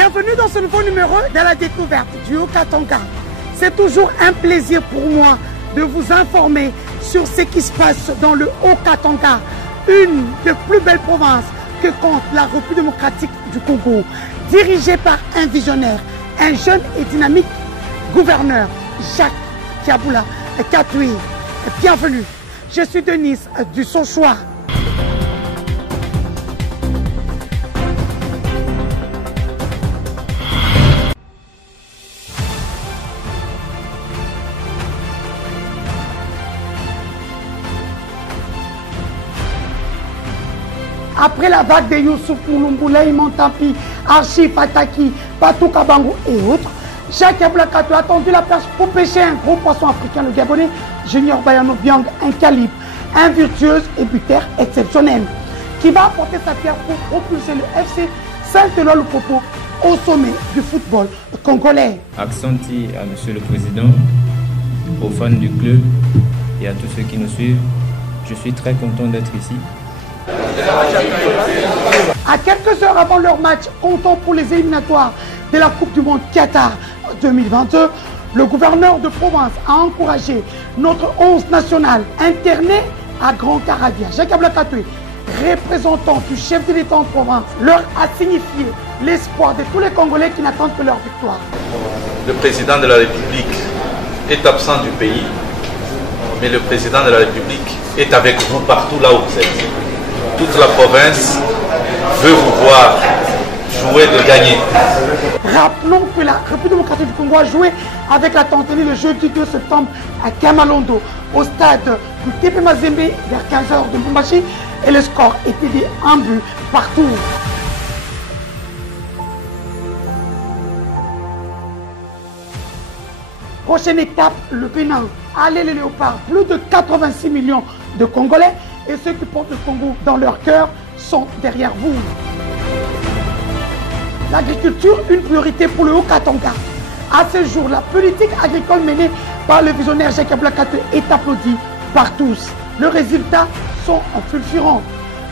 Bienvenue dans ce nouveau numéro de la découverte du Haut-Katanga. C'est toujours un plaisir pour moi de vous informer sur ce qui se passe dans le Haut-Katanga, une des plus belles provinces que compte la République démocratique du Congo, dirigée par un visionnaire, un jeune et dynamique gouverneur, Jacques Kiabula Katoué. Bienvenue, je suis Denise du Sonchois. Après la vague de Youssouf Mouloumboula, Montampi, Archie, Fataki, Patou Kabango et autres, Jacques Kiabula Katoué a tendu la perche pour pêcher un gros poisson africain, le Gabonais Junior Bayano Biang, un calibre, un virtuose et buteur exceptionnel, qui va apporter sa pierre pour propulser le FC Saint-Éloi Lupopo au sommet du football congolais. Accenti à Monsieur le Président, aux fans du club et à tous ceux qui nous suivent, je suis très content d'être ici. À quelques heures avant leur match, comptant pour les éliminatoires de la Coupe du Monde Qatar 2022, le gouverneur de province a encouragé notre 11 national interné à Grand Caravia. Jacques Kiabula Katoué, représentant du chef de l'État en province, leur a signifié l'espoir de tous les Congolais qui n'attendent que leur victoire. Le président de la République est absent du pays, mais le président de la République est avec vous partout là où vous êtes. Toute la province veut vous voir jouer de gagner. Rappelons que la République démocratique du Congo a joué avec la Tanzanie le jeudi 2 septembre à Kamalondo, au stade du TP Mazembe vers 15h de Lubumbashi, et le score était de 1 but partout. Prochaine étape, le Bénin. Allez les léopards, plus de 86 millions de Congolais et ceux qui portent le Congo dans leur cœur sont derrière vous. L'agriculture, une priorité pour le Haut-Katanga. À ce jour, la politique agricole menée par le visionnaire Jacques Kiabula Katoué est applaudie par tous. Les résultats sont fulgurants.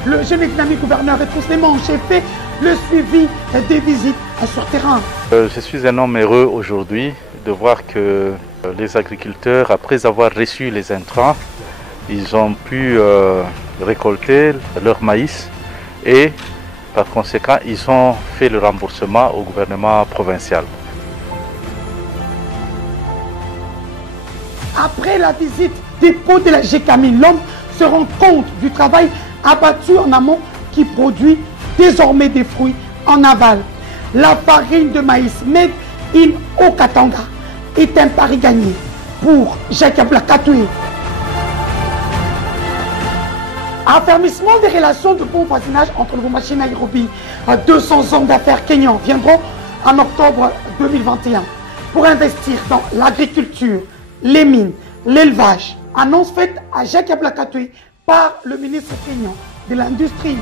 Le jeune et dynamique gouverneur et tous les membres j'ai fait le suivi des visites sur terrain. Je suis un homme heureux aujourd'hui de voir que les agriculteurs, après avoir reçu les intrants, ils ont pu récolter leur maïs et par conséquent, ils ont fait le remboursement au gouvernement provincial. Après la visite des pots de la GKMI, l'homme se rend compte du travail abattu en amont qui produit désormais des fruits en aval. La farine de maïs made in Haut-Katanga est un pari gagné pour Jacques Kiabula Katoué. Affermissement des relations de bon voisinage entre Lubumbashi et Nairobi. 200 hommes d'affaires kenyans viendront en octobre 2021 pour investir dans l'agriculture, les mines, l'élevage. Annonce faite à Jacques Kiabula Katoué par le ministre kenyan de l'Industrie.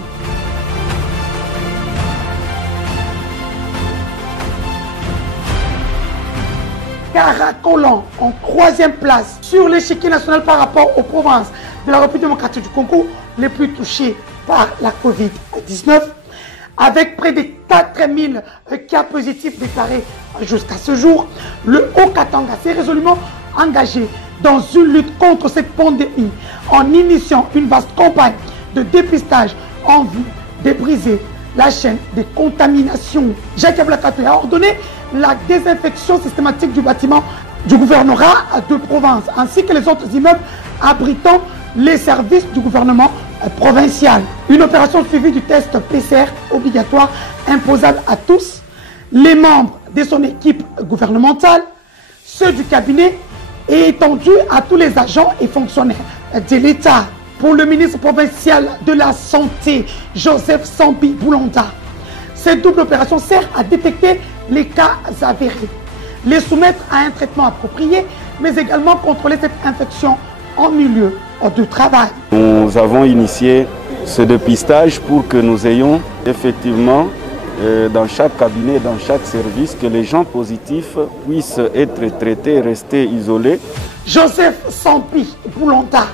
Caracolant en 3e place sur l'échiquier national par rapport aux provinces de la République démocratique du Congo les plus touchées par la Covid-19, avec près de 4000 cas positifs déclarés jusqu'à ce jour. Le Haut-Katanga s'est résolument engagé dans une lutte contre cette pandémie en initiant une vaste campagne de dépistage en vue de briser la chaîne des contaminations. Jacques Kiabula Katoué a ordonné la désinfection systématique du bâtiment du gouvernorat de province, ainsi que les autres immeubles abritant les services du gouvernement provincial. Une opération suivie du test PCR obligatoire imposable à tous, les membres de son équipe gouvernementale, ceux du cabinet et étendu à tous les agents et fonctionnaires de l'État. Pour le ministre provincial de la Santé, Joseph Sambi Boulanda, cette double opération sert à détecter les cas avérés, les soumettre à un traitement approprié, mais également contrôler cette infection en milieu de travail. Nous avons initié ce dépistage pour que nous ayons effectivement dans chaque cabinet, dans chaque service, que les gens positifs puissent être traités et rester isolés. Joseph Sambi Boulanda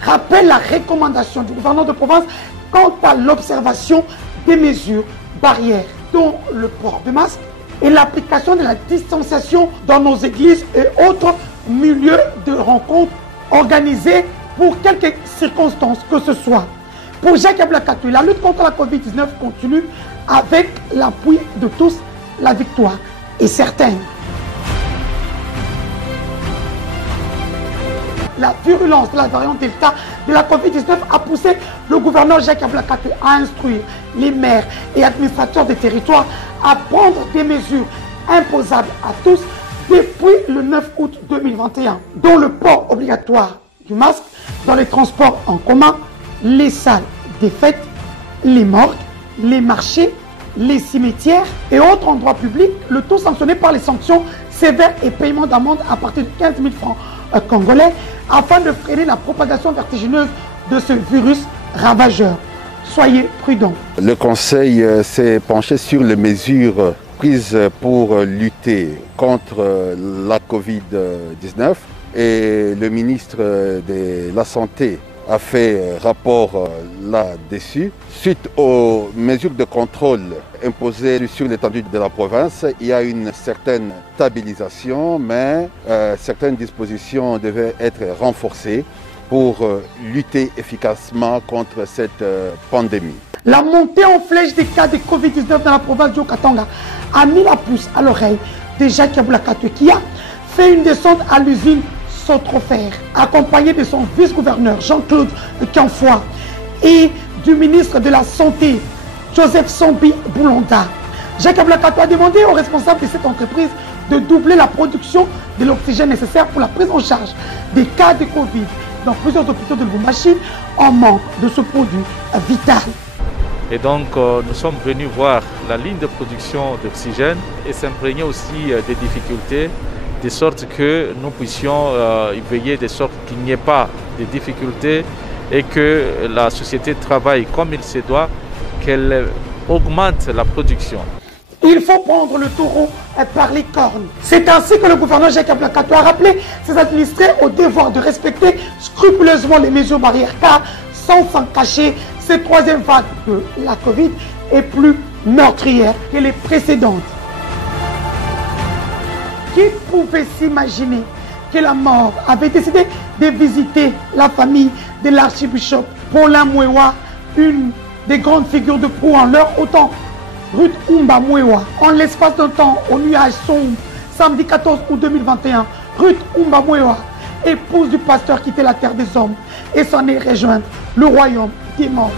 rappelle la recommandation du gouverneur de province quant à l'observation des mesures barrières, dont le port de masque, et l'application de la distanciation dans nos églises et autres milieux de rencontres organisés pour quelque circonstance que ce soit. Pour Jacques Ablakatoui, la lutte contre la Covid-19 continue avec l'appui de tous. La victoire est certaine. La virulence de la variante Delta de la Covid-19 a poussé le gouverneur Jacques Ablakatoui à instruire les maires et administrateurs des territoires à prendre des mesures imposables à tous depuis le 9 août 2021, dont le port obligatoire du masque dans les transports en commun, les salles des fêtes, les morgues, les marchés, les cimetières et autres endroits publics, le tout sanctionné par les sanctions sévères et paiement d'amende à partir de 15 000 francs congolais afin de freiner la propagation vertigineuse de ce virus ravageur. Soyez prudents. Le Conseil s'est penché sur les mesures prises pour lutter contre la Covid-19 et le ministre de la Santé a fait rapport là-dessus. Suite aux mesures de contrôle imposées sur l'étendue de la province, il y a une certaine stabilisation, mais certaines dispositions devaient être renforcées pour lutter efficacement contre cette pandémie. La montée en flèche des cas de Covid-19 dans la province du Haut-Katanga a mis la puce à l'oreille de Jacques Ablakatoui qui a fait une descente à l'usine Sotrofer, accompagné de son vice-gouverneur Jean-Claude Kianfoy et du ministre de la Santé Joseph Sambi Boulonda. Jacques Ablakatoui a demandé aux responsables de cette entreprise de doubler la production de l'oxygène nécessaire pour la prise en charge des cas de Covid dans plusieurs hôpitaux de Lubumbashi en manque de ce produit vital. Et donc nous sommes venus voir la ligne de production d'oxygène et s'imprégner aussi des difficultés, de sorte que nous puissions y veiller, de sorte qu'il n'y ait pas de difficultés et que la société travaille comme il se doit, qu'elle augmente la production. Il faut prendre le taureau par les cornes. C'est ainsi que le gouverneur Jacques Ablakatoui a rappelé ses administrés au devoir de respecter scrupuleusement les mesures barrières, car sans s'en cacher, cette troisième vague de la Covid est plus meurtrière que les précédentes. Qui pouvait s'imaginer que la mort avait décidé de visiter la famille de l'archibishop Paulin Mwewa, une des grandes figures de proue en leur autant, Ruth Umba Mwewa. En l'espace d'un temps au nuage sombre, samedi 14 août 2021, Ruth Umba Mwewa, épouse du pasteur, quittait la terre des hommes et s'en est rejointe le royaume des morts.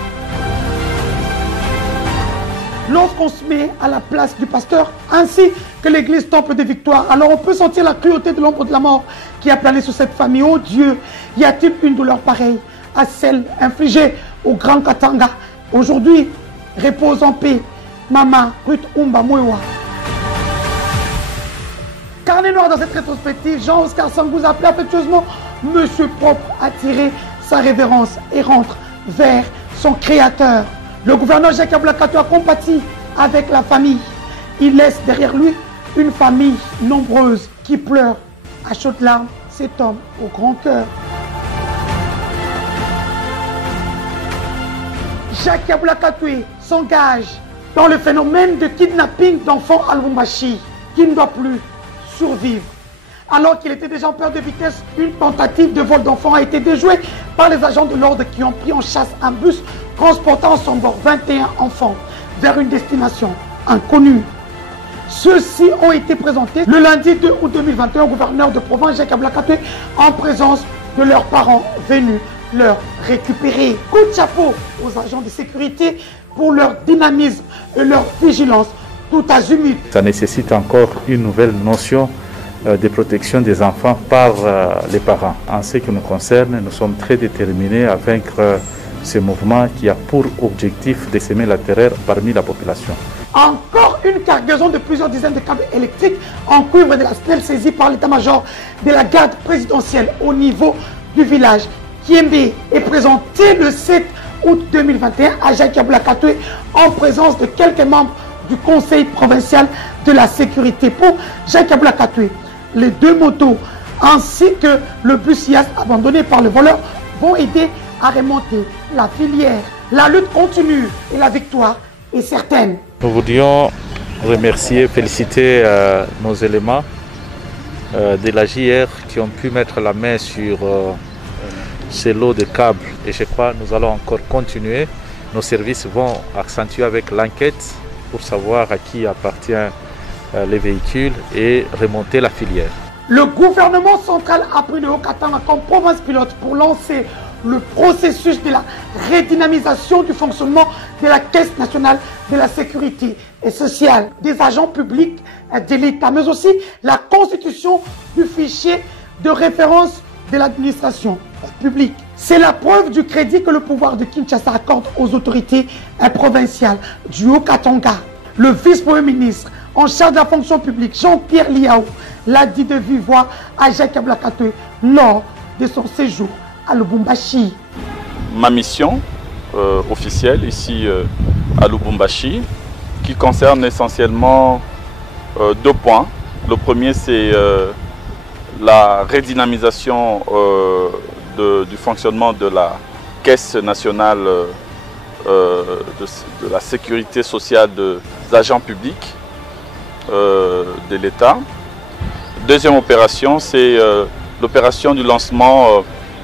Lorsqu'on se met à la place du pasteur, ainsi que l'église Temple de Victoire, alors on peut sentir la cruauté de l'ombre de la mort qui a plané sur cette famille. Oh Dieu, y a-t-il une douleur pareille à celle infligée au Grand Katanga? Aujourd'hui, repose en paix, Maman Ruth Umba Mwewa. Carnet noir dans cette rétrospective, Jean-Oscar Sangouz appelé affectueusement Monsieur Propre à tirer sa révérence et rentre vers son créateur. Le gouverneur Jacques Ablakatoui a compati avec la famille. Il laisse derrière lui une famille nombreuse qui pleure à chaudes larmes cet homme au grand cœur. Jacques Ablakatoui s'engage dans le phénomène de kidnapping d'enfants à Lubumbashi qui ne doit plus survivre. Alors qu'il était déjà en perte de vitesse, une tentative de vol d'enfants a été déjouée par les agents de l'ordre qui ont pris en chasse un bus transportant à son bord 21 enfants vers une destination inconnue. Ceux-ci ont été présentés le lundi 2 août 2021 au gouverneur de province Jacques Ablakatoui en présence de leurs parents venus leur récupérer. Coup de chapeau aux agents de sécurité pour leur dynamisme et leur vigilance tout azimut. Ça nécessite encore une nouvelle notion de protection des enfants par les parents. En ce qui nous concerne, nous sommes très déterminés à vaincre ce mouvement qui a pour objectif de semer la terreur parmi la population. Encore une cargaison de plusieurs dizaines de câbles électriques en cuivre de la SNEL saisie par l'état-major de la garde présidentielle au niveau du village Kiembe est présenté le 7 août 2021 à Jacques Ablakatoui en présence de quelques membres du conseil provincial de la sécurité. Pour Jacques Ablakatoui, les deux motos ainsi que le bus IAS abandonné par le voleur vont aider à remonter la filière. La lutte continue et la victoire est certaine. Nous voudrions remercier, féliciter nos éléments de la JR qui ont pu mettre la main sur ces lots de câbles. Et je crois que nous allons encore continuer. Nos services vont accentuer avec l'enquête pour savoir à qui appartiennent les véhicules et remonter la filière. Le gouvernement central a pris le Haut-Katanga comme province pilote pour lancer le processus de la redynamisation du fonctionnement de la Caisse nationale de la sécurité sociale des agents publics de l'État, mais aussi la constitution du fichier de référence de l'administration publique. C'est la preuve du crédit que le pouvoir de Kinshasa accorde aux autorités provinciales du Haut-Katanga. Le vice-premier ministre en charge de la fonction publique, Jean-Pierre Liao, l'a dit de vive voix à Jacques Ablakatoui lors de son séjour à Lubumbashi. Ma mission officielle ici à Lubumbashi, qui concerne essentiellement deux points. Le premier, c'est la redynamisation du fonctionnement de la Caisse nationale de la sécurité sociale des agents publics de l'État. Deuxième opération, c'est l'opération du lancement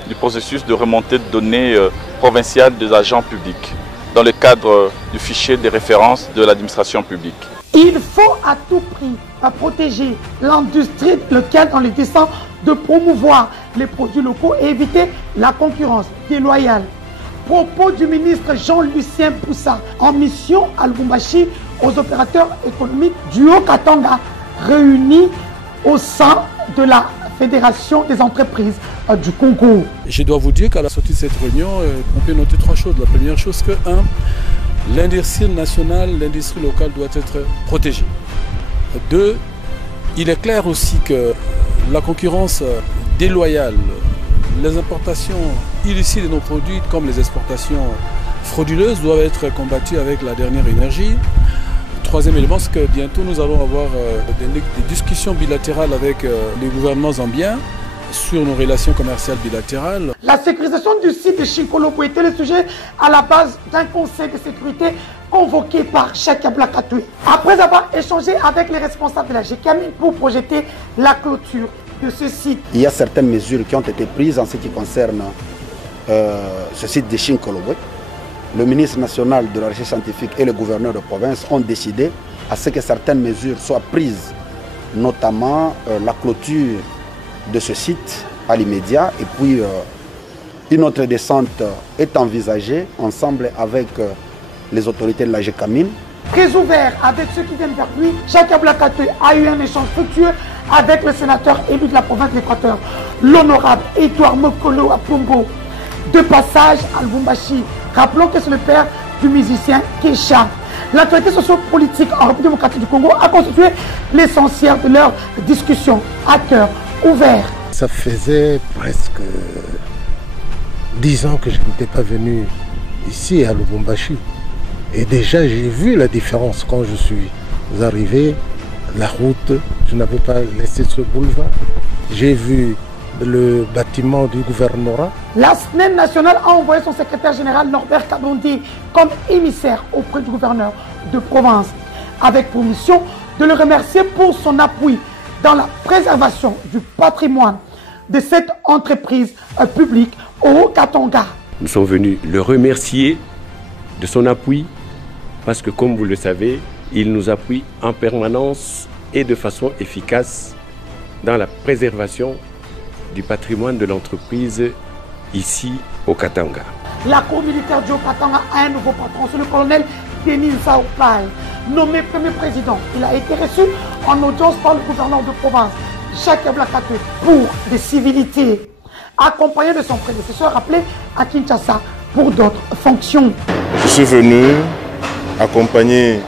du processus de remontée de données provinciales des agents publics dans le cadre du fichier des références de l'administration publique. Il faut à tout prix protéger l'industrie locale dans le dessein de promouvoir les produits locaux et éviter la concurrence déloyale. Propos du ministre Jean-Lucien Poussa en mission à Lubumbashi aux opérateurs économiques du Haut-Katanga réunis au sein de la Fédération des entreprises du Congo. Je dois vous dire qu'à la sortie de cette réunion, on peut noter trois choses. La première chose que, l'industrie nationale, l'industrie locale doit être protégée. Deux, il est clair aussi que la concurrence déloyale, les importations illicites de nos produits comme les exportations frauduleuses doivent être combattues avec la dernière énergie. Troisième élément, c'est que bientôt nous allons avoir des discussions bilatérales avec les gouvernements zambiens sur nos relations commerciales bilatérales. La sécurisation du site de Chinkolobo était le sujet à la base d'un conseil de sécurité convoqué par Jacques Ablakatoui. Après avoir échangé avec les responsables de la GKAMIN pour projeter la clôture de ce site. Il y a certaines mesures qui ont été prises en ce qui concerne ce site de Chinkolobo. Le ministre national de la recherche scientifique et le gouverneur de province ont décidé à ce que certaines mesures soient prises, notamment la clôture de ce site à l'immédiat, et puis une autre descente est envisagée ensemble avec les autorités de la GKAMIN. Très ouvert avec ceux qui viennent vers lui, Jacques Ablakatoui a eu un échange fructueux avec le sénateur élu de la province de l'Équateur, l'honorable Edouard Mokolo Apombo, de passage à Lubumbashi. Rappelons que c'est le père du musicien Kesha. L'actualité sociopolitique en République démocratique du Congo a constitué l'essentiel de leur discussion à cœur ouvert. Ça faisait presque 10 ans que je n'étais pas venu ici à Lubumbashi. Et déjà j'ai vu la différence quand je suis arrivé. La route, je n'avais pas laissé ce boulevard. J'ai vu le bâtiment du gouvernorat. La SNEL nationale a envoyé son secrétaire général Norbert Kabondi comme émissaire auprès du gouverneur de province, avec pour mission de le remercier pour son appui dans la préservation du patrimoine de cette entreprise publique au Haut-Katanga. Nous sommes venus le remercier de son appui parce que, comme vous le savez, il nous appuie en permanence et de façon efficace dans la préservation du patrimoine de l'entreprise ici au Katanga. La cour militaire du Haut-Katanga a un nouveau patron, c'est le colonel Denis Zaopai, nommé premier président. Il a été reçu en audience par le gouverneur de province, Jacques Ablakatoui, pour des civilités, accompagné de son prédécesseur appelé à Kinshasa pour d'autres fonctions. Je suis venu accompagné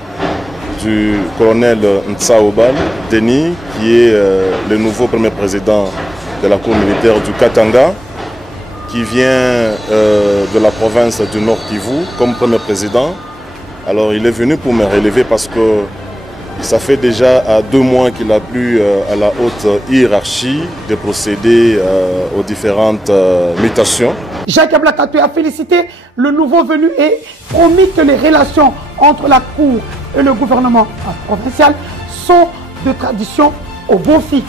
du colonel Ntsaobal Denis, qui est le nouveau premier président de la cour militaire du Katanga, qui vient de la province du Nord Kivu comme premier président. Alors il est venu pour me relever parce que ça fait déjà 2 mois qu'il a plu à la haute hiérarchie de procéder aux différentes mutations. Jacques Ablakatoui a félicité le nouveau venu et promis que les relations entre la cour et le gouvernement provincial sont de tradition au beau fixe.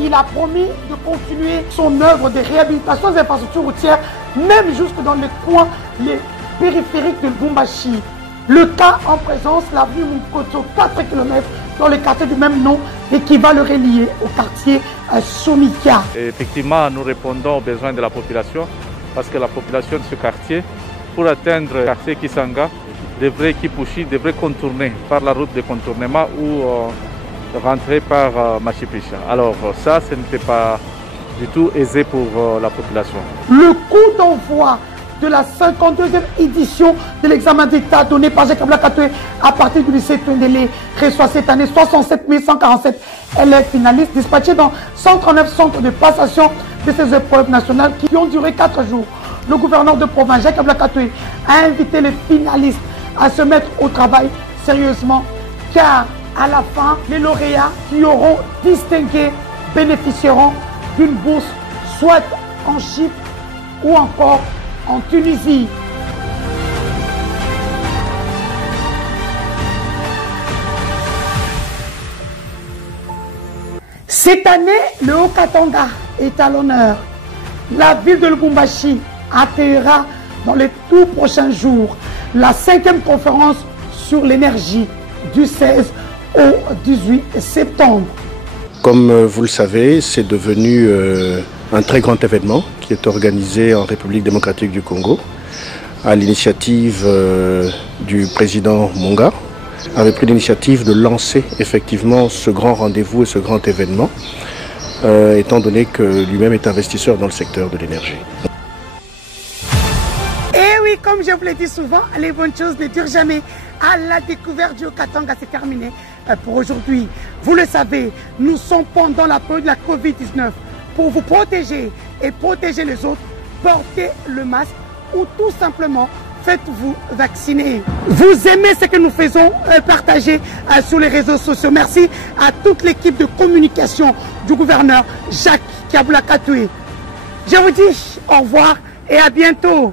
Il a promis de continuer son œuvre de réhabilitation des infrastructures routières, même jusque dans les coins les périphériques de Lubumbashi. Le cas en présence, l'avenue Mukoto, 4 km dans le quartier du même nom et qui va le relier au quartier Somika. Effectivement, nous répondons aux besoins de la population parce que la population de ce quartier, pour atteindre le quartier Kisanga, devrait contourner par la route de contournement ou rentrer par Machipicha. Alors ça, ce n'était pas du tout aisé pour la population. Le coup d'envoi de la 52e édition de l'examen d'État donné par Jacques Blakatoué à partir du lycée Twendele reçoit cette année 67 147 élèves finalistes dispatchés dans 139 centres de passation de ces épreuves nationales qui ont duré 4 jours. Le gouverneur de province, Jacques Blakatoué, a invité les finalistes à se mettre au travail sérieusement car à la fin, les lauréats qui auront distingué bénéficieront d'une bourse soit en Chypre ou encore en Tunisie. Cette année, le Haut-Katanga est à l'honneur. La ville de Lubumbashi accueillera dans les tout prochains jours la 5e conférence sur l'énergie du 16 au 18 septembre. Comme vous le savez, c'est devenu un très grand événement qui est organisé en République démocratique du Congo à l'initiative du président Monga, avait pris l'initiative de lancer effectivement ce grand rendez-vous et ce grand événement, étant donné que lui-même est investisseur dans le secteur de l'énergie. Et oui, comme je vous l'ai dit souvent, les bonnes choses ne durent jamais. À la découverte du Haut-Katanga, c'est terminé pour aujourd'hui. Vous le savez, nous sommes pendant la période de la Covid-19. Pour vous protéger et protéger les autres, portez le masque ou tout simplement faites-vous vacciner. Vous aimez ce que nous faisons, partagez sur les réseaux sociaux. Merci à toute l'équipe de communication du gouverneur Jacques Blakatoué. Je vous dis au revoir et à bientôt.